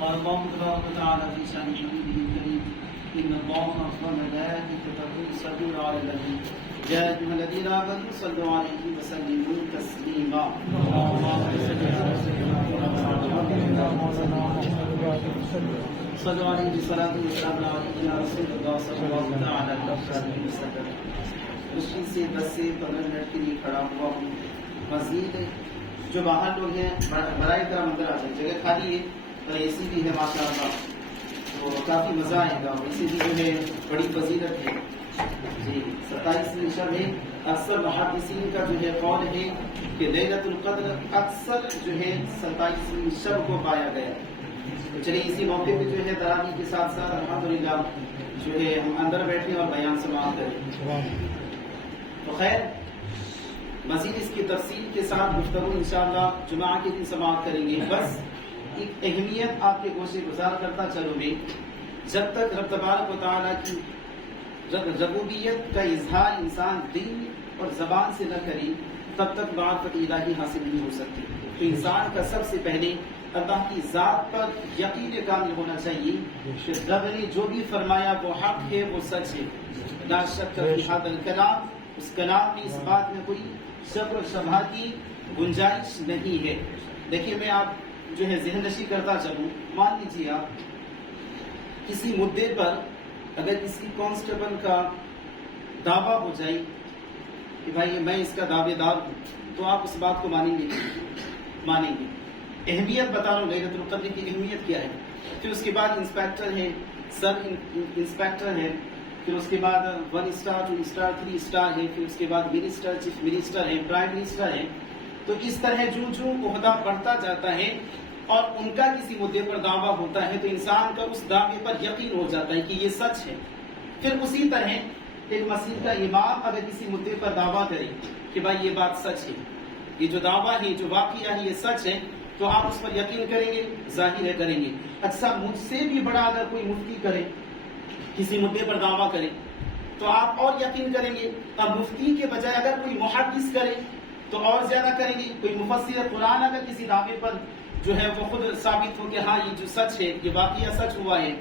قال الله تبارك وتعالى في شأن حبيبه الكريم إن الله وملائكته يصلون على النبي يا أيها الذين آمنوا صلوا عليه وسلموا تسليما اللهم صل على سيدنا محمد صلوا عليه صلاة وسلام عليه يا رسول الله صلى الله تعالى عليه وسلم. مشکل سے 10 سے 15 منٹ کے لیے کھڑا ہوا ہوں. مزید جو باہر لوگ ہیں برائے کرم اندر آ جائیں, جگہ خالی ہے اور اے سی بھی ہے ماشاء اللہ, تو کافی مزہ آئے گا. اسی بھی جو ہے بڑی فضیلت ہے جی. 27ویں شب ہے. اکثر محدثین کا جو ہے قول ہے کہ لیلۃ القدر اکثر جو ہے 27ویں شب کو پایا گیا. تو چلیے اسی موقع پہ جو ہے تراویح کے ساتھ ساتھ الحمدللہ جو ہے ہم اندر بیٹھیں اور بیان سماعت کریں. تو خیر مزید اس کی تفصیل کے ساتھ گفتگو انشاءاللہ جمعہ کے دن سماعت کریں گے. بس ایک اہمیت آپ کے گوشے گزار کرتا چلوں میں, جب تک رب تبارک و تعالیٰ کی ربوبیت کا اظہار انسان دل اور زبان سے نہ کرے تب تک معرفت الہی حاصل نہیں ہو سکتی. تو انسان کا سب سے پہلے اللہ کی ذات پر یقین کامل ہونا چاہیے کہ رب نے جو بھی فرمایا وہ حق ہے, وہ سچ ہے. لا شک فی ھذا الکلام, اس کلام میں اس بات میں کوئی شک و شبہ کی گنجائش نہیں ہے. دیکھیے میں آپ جو ہے ذہن نشی کرتا چلوں. مان لیجیے آپ کسی مدعے پر اگر کسی کانسٹیبل کا دعویٰ ہو جائے کہ بھائی میں اس کا دعوے دار ہوں, تو آپ اس بات کو مانیں گے مانیں گے. اہمیت بتا رہا ہوں لیلۃ القدر کی اہمیت کیا ہے. پھر اس کے بعد انسپیکٹر ہے, سب انسپیکٹر ہے, پھر اس کے بعد 1 اسٹار 2 اسٹار 3 اسٹار ہے, پھر اس کے بعد منسٹر چیف منسٹر ہے, پرائم منسٹر ہے. تو اس طرح جو عہدہ بڑھتا جاتا ہے اور ان کا کسی مدعے پر دعویٰ ہوتا ہے تو انسان کا اس دعوے پر یقین ہو جاتا ہے کہ یہ سچ ہے. پھر اسی طرح ایک مسجد کا امام اگر کسی مدعے پر دعویٰ کرے کہ بھائی یہ بات سچ ہے, یہ جو دعویٰ ہے جو واقعہ ہے یہ سچ ہے, تو آپ اس پر یقین کریں گے, ظاہر ہے کریں گے. اچھا مجھ سے بھی بڑا اگر کوئی مفتی کرے کسی مدعے پر دعویٰ کرے تو آپ اور یقین کریں گے. اب مفتی کے بجائے اگر کوئی محدث کرے تو اور زیادہ کریں گے. کوئی مفسر قرآن اگر کسی دعوے پر جو ہے وہ خود ثابت ہو کہ ہاں یہ جو سچ ہے یہ واقعہ سچ ہوا ہے,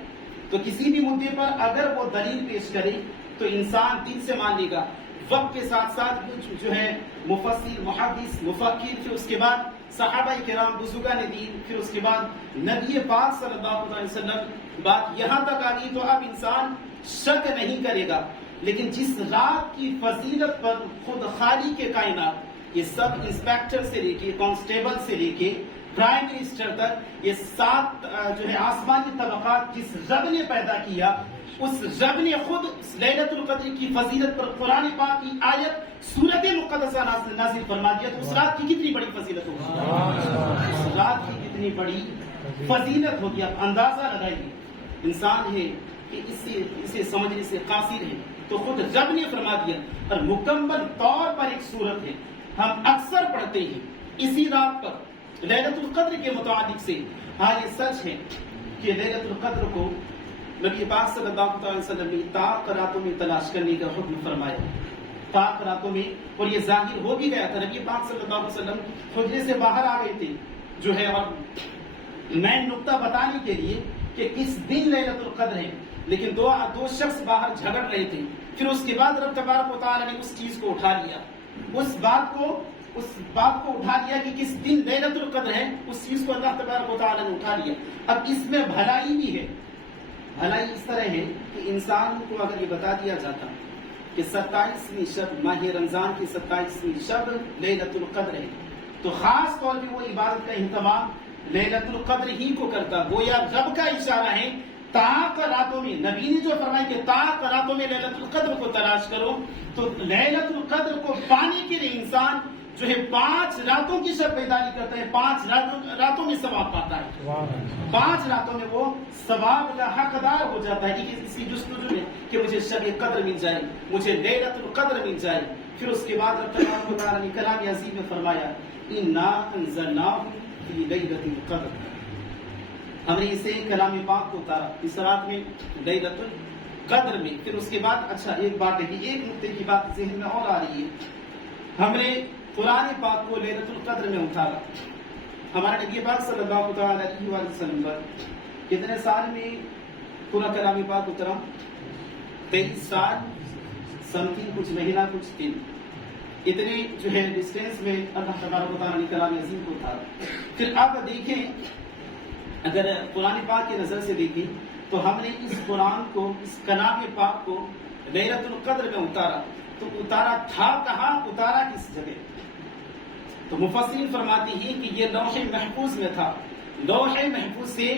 تو کسی بھی مدعے پر اگر وہ دلیل پیش کرے تو انسان دل سے مان لے گا. وقت کے ساتھ ساتھ جو ہے مفسر محدث مفکر, پھر اس کے بعد صحابہ کرام بزرگان دین, پھر اس کے بعد نبی پاک صلی اللہ علیہ وسلم, بات یہاں تک آ گئی تو اب انسان شک نہیں کرے گا. لیکن جس رات کی فضیلت پر خود خالق کے کائنات یہ سب انسپیکٹر سے لے کے کانسٹیبل سے لے کے پرائم منسٹر تک یہ 7 جو ہے آسمانی طبقات جس رب نے پیدا کیا, اس رب نے خود لیلۃ القدر کی فضیلت پر قرآن پاک کی آیت سورۃ مقدسہ نازل فرما دیا. تو اس رات کی کتنی بڑی فضیلت ہوگی, اس رات کی کتنی بڑی فضیلت ہوگی. آپ اندازہ لگائیے. انسان ہے کہ اسے سمجھنے سے قاصر ہے, تو خود رب نے فرما دیا. اور مکمل طور پر ایک سورت ہے ہم اکثر پڑھتے ہیں اسی رات پر لیلۃ القدر کے متعلق سے. ہاں یہ سچ ہے کہ لیلۃ القدر کو نبی پاک صلی اللہ علیہ وسلم نے طاق راتوں میں تلاش کرنے کا حکم فرمایا, طاق راتوں میں, اور یہ ظاہر ہو بھی گیا تھا. نبی پاک صلی اللہ علیہ وسلم حجرے سے باہر آ گئے تھے جو ہے اور مین نقطہ بتانے کے لیے کہ کس دن لیلۃ القدر ہے, لیکن دو شخص باہر جھگڑ رہے تھے. پھر اس کے بعد رب تبارک و تعالیٰ نے اس چیز کو اٹھا لیا, اس بات کو اٹھا لیا کہ کس دن لیلۃ القدر ہے, اس چیز کو اللہ تبارک و تعالیٰ نے اٹھا لیا. اب اس میں بھلائی بھی ہے. بھلائی اس طرح ہے کہ انسان کو اگر یہ بتا دیا جاتا کہ 27ویں شب ماہ رمضان کی 27ویں شب لیلۃ القدر ہے, تو خاص طور پہ وہ عبادت کا اہتمام لیلۃ القدر ہی کو کرتا. گویا رب کا اشارہ ہے طاق راتوں میں. نبی نے جو فرمایا کہ طاق راتوں میں لیلۃ القدر کو تلاش کرو, تو لیلۃ القدر کو پانے کے لیے انسان جو ہے 5 راتوں کی شب بیداری کرتا ہے, 5 راتوں میں ثواب پاتا ہے. 5 راتوں میں وہ ثواب کا حقدار ہو جاتا ہے. اس کی جستجو میں کہ مجھے شب قدر مل جائے, مجھے لیلۃ القدر مل جائے. پھر اس کے بعد رب تبارک و تعالیٰ نے کلام عزیز میں فرمایا انا انزلناہ فی لیلۃ القدر, ہم نے اسے کلام پاک کو اتارا اس رات میں لیلۃ القدر میں. پھر اس کے بعد اچھا ایک بات دیکھیے, ایک نقطے کی بات ذہن میں اور آ رہی ہے. ہم نے قرآن پاک کو لیلۃ القدر میں اتارا. ہمارے نبی پاک صلی اللہ علیہ وسلم پر کتنے سال میں پورا کلام پاک اترا؟ 23 سال سم تھنگ، کچھ مہینہ کچھ دن، اتنے جو ہے ڈسٹینس میں اللہ تبارک و تعالیٰ نے کلام عظیم کو اتارا۔ پھر آپ دیکھیں، اگر قرآن پاک کی نظر سے دیکھیں تو ہم نے اس قرآن کو، اس کلام پاک کو لیلۃ القدر میں اتارا، تو اتارا تھا کہاں، اتارا کس جگہ؟ تو مفسرین فرماتے ہیں کہ یہ لوح محفوظ میں تھا۔ لوح محفوظ سے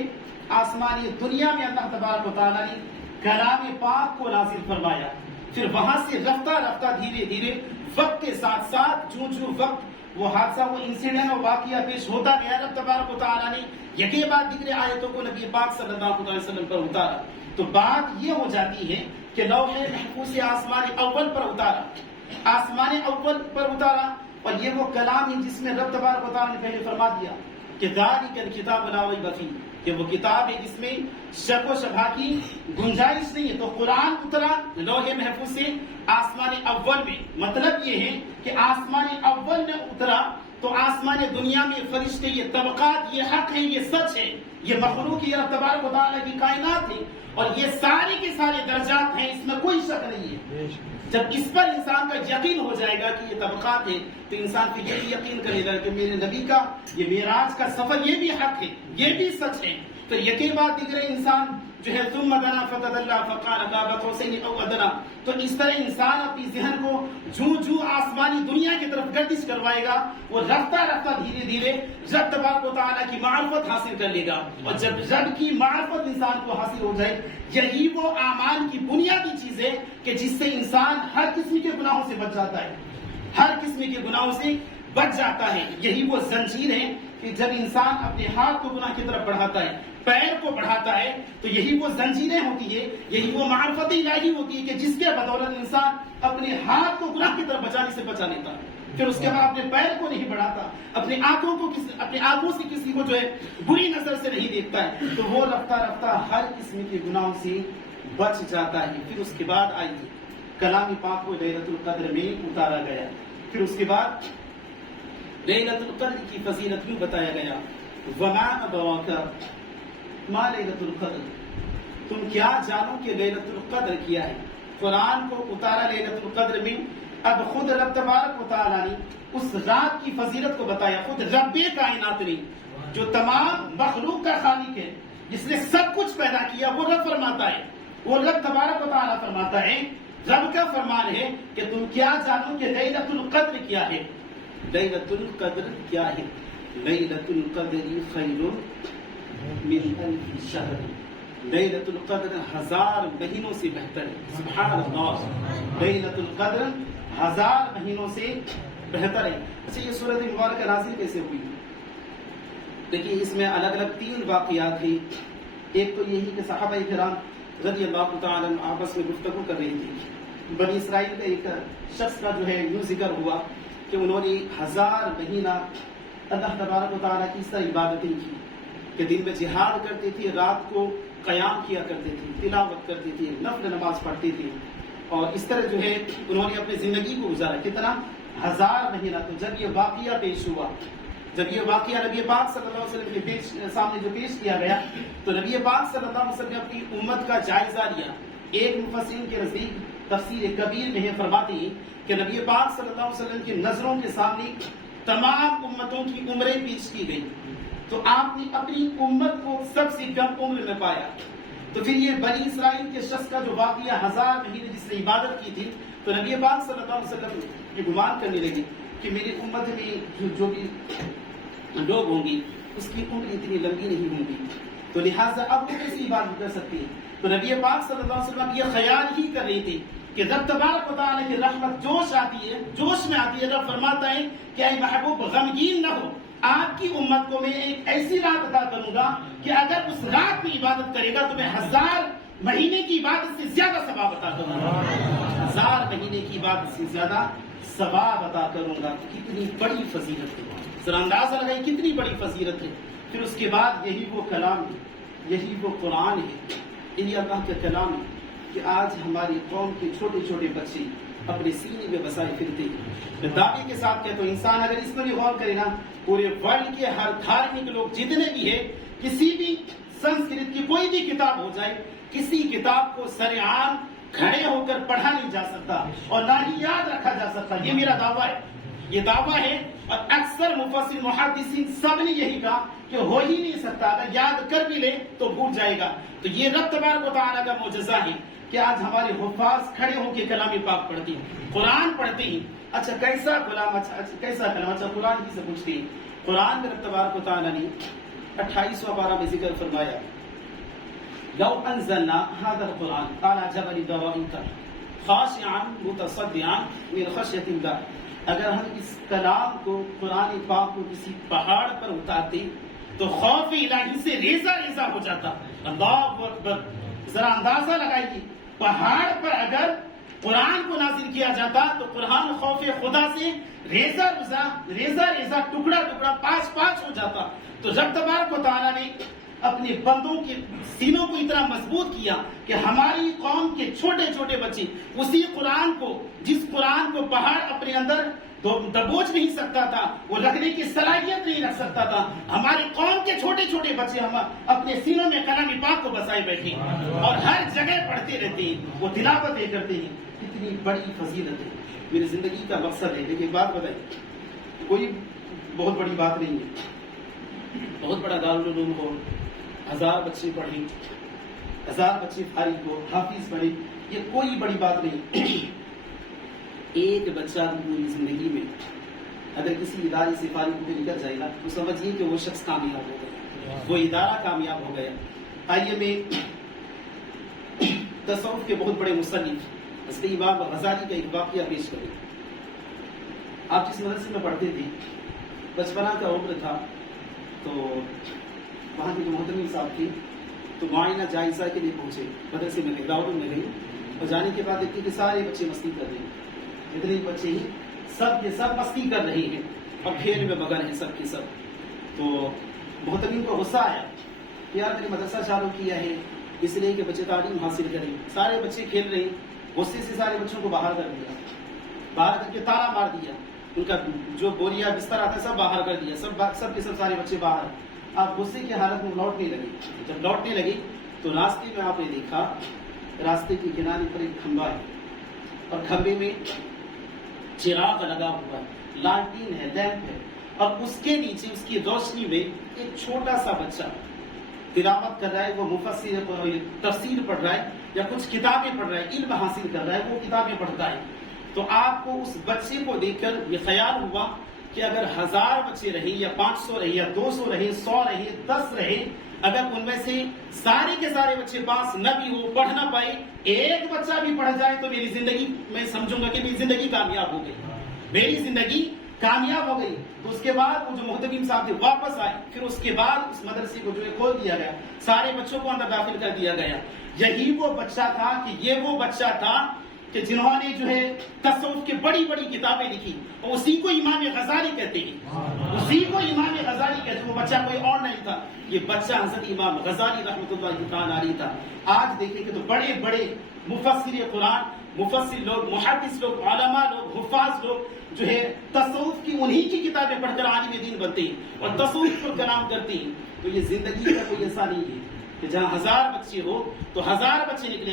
آسمانی دنیا میں اللہ تبارک و تعالیٰ نے کلام پاک کو نازل فرمایا، پھر وہاں سے رفتہ رفتہ دھیرے دھیرے وقت کے ساتھ ساتھ جو وقت وہ حادثہ، وہ انسیڈنٹ اور واقعہ پیش ہوتا گیا، اللہ تبارک و تعالیٰ نے یکے بعد دیگر آیتوں کو نبی پاک صلی اللہ علیہ وسلم پر اتارا۔ تو بات یہ ہو جاتی ہے کہ لوح محفوظ سے آسمان اول پر اتارا، آسمان اول پر اتارا، اور یہ وہ کلام ہے جس میں رب تبارک و تعالیٰ نے پہلے فرما دیا کہ ذالک الکتاب لا ریب فیہ، کہ وہ کتاب ہے جس میں شک و شبہ کی گنجائش نہیں ہے۔ تو قرآن اترا لوح محفوظ سے آسمان اول میں، مطلب یہ ہے کہ آسمان اول میں اترا تو آسمان دنیا میں فرشتے، یہ طبقات، یہ حق ہے، یہ سچ ہے، یہ مخلوق ہے، یہ رب تبارک و تعالیٰ کی کائنات ہے، اور یہ سارے کے سارے درجات ہیں، اس میں کوئی شک نہیں ہے۔ جب اس پر انسان کا یقین ہو جائے گا کہ یہ طبقات ہے، تو انسان پھر یہ بھی یقین کرے گا کہ میرے نبی کا یہ معراج کا سفر یہ بھی حق ہے، یہ بھی سچ ہے۔ تو یقین بات دیکھ رہے انسان جو ہے ثم دنا فتدلی فقال قاب قوسین او ادنی، تو اس طرح انسان اپنی ذہن کو جو آسمانی دنیا کی طرف گردش کروائے گا، وہ رفتہ رفتہ دھیرے دھیرے رب تبارک و تعالیٰ کی معرفت حاصل کر لے گا، اور جب رب کی معرفت انسان کو حاصل ہو جائے، یہی وہ اعمال کی بنیادی چیز ہے کہ جس سے انسان ہر قسم کے گناہوں سے بچ جاتا ہے، ہر قسم کے گناہوں سے بچ جاتا ہے۔ یہی وہ زنجیر ہے کہ جب انسان اپنے ہاتھ کو گناہ کی طرف بڑھاتا ہے، پیر کو بڑھاتا ہے، تو یہی وہ زنجیریں ہوتی ہے، یہی وہ معرفت الہی ہوتی ہے کہ جس کے بدولت انسان اپنے ہاتھ کو گناہ کی طرف بچانے سے بچا لیتا ہے، پھر اس کے بعد اپنے پیر کو نہیں بڑھاتا، اپنے آنکھوں سے کسی کو جو ہے بری نظر سے نہیں دیکھتا ہے، تو وہ رفتہ رفتہ ہر قسم کے گناہوں سے بچ جاتا ہے۔ پھر اس کے بعد آئیے کلام پاک کو لیلۃ القدر میں اتارا گیا، پھر اس کے بعد لیلۃ القدر کی فضیلت بھی بتایا گیا۔ وما ادراک ما لیلۃ القدر، تم کیا جانو کہ لیلۃ القدر کیا ہے؟ قرآن کو اتارا لیلۃ القدر میں، اب خود رب تبارک و تعالیٰ نے اس رات کی فضیلت کو بتایا، خود رب کائنات نے جو تمام مخلوق کا خالق ہے، جس نے سب کچھ پیدا کیا، وہ رب فرماتا ہے، وہ رب تبارک و تعالیٰ فرماتا ہے، رب کا فرمان ہے کہ تم کیا جانو کہ لیلۃ القدر کیا ہے؟ لیلۃ القدر کیا ہے؟ لیلۃ القدر خیر من الف شہر، لیلۃ القدر 1000 مہینوں سے بہتر ہے۔ سبحان اللہ، لیلۃ القدر 1000 مہینوں سے بہتر ہے۔ اچھا، یہ سورۃ مبارکہ نازل کیسے ہوئی؟ دیکھیے، اس میں الگ الگ 3 واقعات ہیں۔ ایک تو یہی کہ صحابہ کرام رضی اللہ تعالی عنہ آپس میں گفتگو کر رہی تھی۔ بنی اسرائیل کا ایک شخص کا جو ہے یوں ذکر ہوا کہ انہوں نے 1000 مہینہ اللہ تبارک و تعالیٰ کی اس طرح عبادتیں کی کہ دن میں جہاد کرتے تھے، رات کو قیام کیا کرتے تھے، تلاوت کرتے تھے، نفل نماز پڑھتے تھے، اور اس طرح جو ہے انہوں نے اپنی زندگی کو گزارا۔ کتنا؟ 1000 مہینہ۔ تو جب یہ واقعہ پیش ہوا، جب یہ واقعہ نبی پاک صلی اللہ علیہ وسلم کے سامنے جو پیش کیا گیا، تو نبی پاک صلی اللہ علیہ وسلم نے اپنی امت کا جائزہ لیا۔ ایک مفسرین کے نزدیک تفسیر کبیر میں فرماتے ہیں کہ نبی پاک صلی اللہ علیہ وسلم کی نظروں کے سامنے تمام امتوں کی عمریں پیش کی گئی، تو آپ نے اپنی امت کو سب سے کم عمر میں پایا۔ تو پھر یہ بنی اسرائیل کے شخص کا جو واقعہ 1000 مہینے جس نے عبادت کی تھی، تو نبی پاک صلی اللہ علیہ وسلم یہ گمان کرنے لگے کہ میری امت میں جو بھی لوگ ہوں گی اس کی عمر اتنی لمبی نہیں ہوں گی، تو لہٰذا اب وہ کیسی عبادت کر سکتی ہے؟ تو نبی پاک صلی اللہ علیہ وسلم یہ خیال ہی کر رہی تھی کہ رب تبارک و تعالیٰ کی رحمت جوش میں آتی ہے۔ رب فرماتا ہے کہ اے محبوب غمگین نہ ہو، آپ کی امت کو میں ایک ایسی رات عطا کروں گا کہ اگر اس رات میں عبادت کرے گا تو میں 1000 مہینے کی عبادت سے زیادہ ثواب عطا کروں گا، 1000 مہینے کی عبادت سے زیادہ ثواب عطا کروں گا۔ کتنی بڑی فضیلت ہے، ذرا اندازہ لگائیں کتنی بڑی فضیلت ہے۔ پھر اس کے بعد یہی وہ کلام ہے، یہی وہ قرآن ہے، یہی اللہ کا کلام ہے کہ آج ہماری قوم کے چھوٹے چھوٹے بچے اپنے سینے میں بسائے پھرتے ہیں۔ دعوے کے ساتھ کہتے ہیں انسان اگر اس پر بھی غور کرے نا، پورے ورلڈ کے ہر دھارمک لوگ جتنے بھی ہیں کسی بھی سنسکرت کی کوئی بھی کتاب ہو جائے، کسی کتاب کو سرعام کھڑے ہو کر پڑھا نہیں جا سکتا اور نہ ہی یاد رکھا جا سکتا. یہ میرا دعویٰ ہے، یہ دعویٰ ہے. اور اکثر مفسر محدثین سب نے یہی کہا کہ ہو ہی نہیں سکتا، اگر یاد کر بھی لے تو بھول جائے گا. تو یہ رب تبارک و تعالیٰ کا معجزہ ہے کہ آج ہمارے حفاظ کھڑے ہو کے کلام پاک پڑھتے ہیں، قرآن پڑھتے ہیں. اچھا کیسا کلام، کیسا کلام؟ اچھا قرآن کی سے پوچھتے ہیں. قرآن میں رب تبارک و تعالیٰ نے 28واں پارہ میں ذکر فرمایا، لو انزلنا هذا القرآن على جبل رأيته خاشعا متصدعا من خشية الله. اگر ہم اس کلام کو، قرآن پاک کو کسی پہاڑ پر اتارتے تو خوف الہی سے ریزہ ریزہ ہو جاتا. اللہ اکبر. ذرا اندازہ لگائیے، پہاڑ پر اگر قرآن کو نازل کیا جاتا تو قرآن خوف خدا سے ریزہ ریزہ ٹکڑا ٹکڑا پاس ہو جاتا. تو جب تبارک و تعالیٰ نے اپنے بندوں کے سینوں کو اتنا مضبوط کیا کہ ہماری قوم کے چھوٹے چھوٹے بچے اسی قرآن کو، جس قرآن کو پہاڑ اپنے اندر دبوچ نہیں سکتا تھا، وہ رکھنے کی صلاحیت نہیں رکھ سکتا تھا، ہماری قوم کے چھوٹے چھوٹے بچے ہم اپنے سینوں میں کلام پاک کو بسائے بیٹھے اور ہر جگہ پڑھتے رہتے ہیں، وہ تلاوتیں کرتے ہیں. کتنی بڑی فضیلت ہے. میری زندگی کا مقصد ہے. لیکن ایک بات بتائیے، کوئی بہت بڑی بات نہیں ہے، بہت بڑا دارالعلوم ہو، 1000 بچے پڑھیں، 1000 بچے فارغ ہو، حافظ بنے، یہ کوئی بڑی بات نہیں. ایک بچہ پوری زندگی میں اگر کسی ادارے سے فارغ ہو کے نکل جائے گا تو سمجھیے کہ وہ شخص کامیاب ہو گیا، وہ ادارہ کامیاب ہو گیا. آئیے میں تصوف کے بہت بڑے مصنف حضرت امام غزالی کا ایک واقعہ پیش کریں. آپ جس مدرسے میں پڑھتے تھے، بچپنا کا عمر تھا، تو وہاں کے جو محترم صاحب تھے تو معائنہ جائزہ کے لیے پہنچے. مدرسے میں گئے، دعوت میں گئے، اور جانے کے بعد دیکھتے کہ سارے بچے مستی کر رہے ہیں، جتنے بچے ہی سب کے سب مستی کر رہے ہیں اور کھیل میں مگن ہیں سب کے سب. تو محترم کو غصہ آیا کہ یار میں نے مدرسہ چالو کیا ہے اس لیے کہ بچے تعلیم حاصل کریں، سارے بچے کھیل رہے ہیں. غصے سے سارے بچوں کو باہر کر دیا، باہر کر کے تالا مار دیا، ان کا جو بوریا بستر آتا ہے سب باہر کر دیا، سب کے سب سارے بچے باہر. آپ غصے کی حالت میں لوٹنے لگے. جب لوٹنے لگے تو راستے میں آپ نے دیکھا راستے کے کنارے پر ایک کھمبا ہے اور کھمبے میں چراغ لگا ہوا ہے، لالٹین ہے، لیمپ ہے، اور اس کے نیچے اس کی روشنی میں ایک چھوٹا سا بچہ تلاوت کر رہا ہے. وہ مفسر تفسیر پڑھ رہا ہے یا کچھ کتابیں پڑھ رہا ہے، علم حاصل کر رہا ہے، وہ کتابیں پڑھتا ہے. تو آپ کو اس بچے کو دیکھ کر یہ خیال ہوا کہ اگر 1000 بچے رہے یا 500 رہے یا 200 رہے، 100 رہے، 10 رہے، اگر ان میں سے سارے کے سارے بچے پاس نہ بھی ہو، پڑھ نہ پائے، ایک بچہ بھی پڑھ جائے تو میری زندگی، میں سمجھوں گا کہ میری زندگی کامیاب ہو گئی، میری زندگی کامیاب ہو گئی. تو اس کے بعد وہ جو محتمیم صاحب تھے واپس آئے. پھر اس کے بعد اس مدرسے کو جو ہے کھول دیا گیا، سارے بچوں کو اندر داخل کر دیا گیا. یہی وہ بچہ تھا کہ یہ وہ بچہ تھا کہ جنہوں نے جو ہے تصوف کی بڑی بڑی کتابیں لکھی، اور اسی کو امام غزالی کہتے ہیں، اسی کو امام غزالی کہتے ہیں. وہ بچہ کوئی اور نہیں تھا، یہ بچہ حضرت امام غزالی رحمۃ اللہ تعالی علیہ تھا. آج دیکھیں کہ تو بڑے بڑے مفسر قرآن، مفسر لوگ، محدث لوگ، علماء لوگ، حفاظ لوگ جو ہے تصوف کی انہی کی کتابیں پڑھ کر عالم دین بنتے ہیں اور تصوف پر کلام کرتے ہیں. تو یہ زندگی کا کوئی ایسا نہیں ہے کہ جہاں 1000 بچے ہو تو 1000 بچے نکلے.